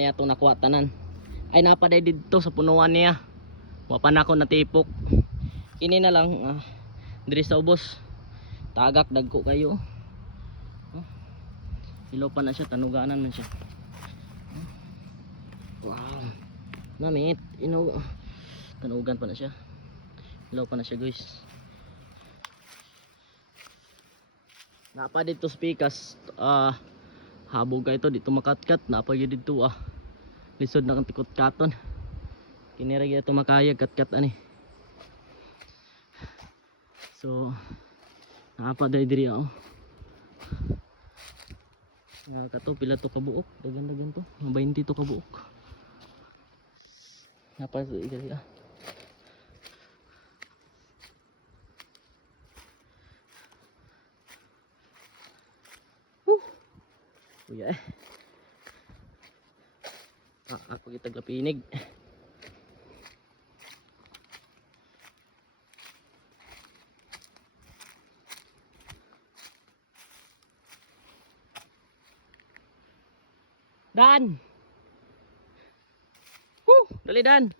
Kaya itong nakuha tanan. Ay napaday dito sa punuan niya. Wapan ako natipok. Kini na lang diri sa ubos. Tagak dagko kayo. Ilaw pa na siya, tanuganan man siya. Wow. Namit, tanugan pa na siya. Ilaw pa na siya guys. Napa dito spikas habog ka ito dito makatkat. Napa yun dito lisod na kang tikot katon. Kiniragi ito makayag katkat ani. So napa day diri kato pila to kabuok. Dagan to 20 to kabuok. Napa ito diri Kuya ako kita gapinig. Dan. Dali Dan.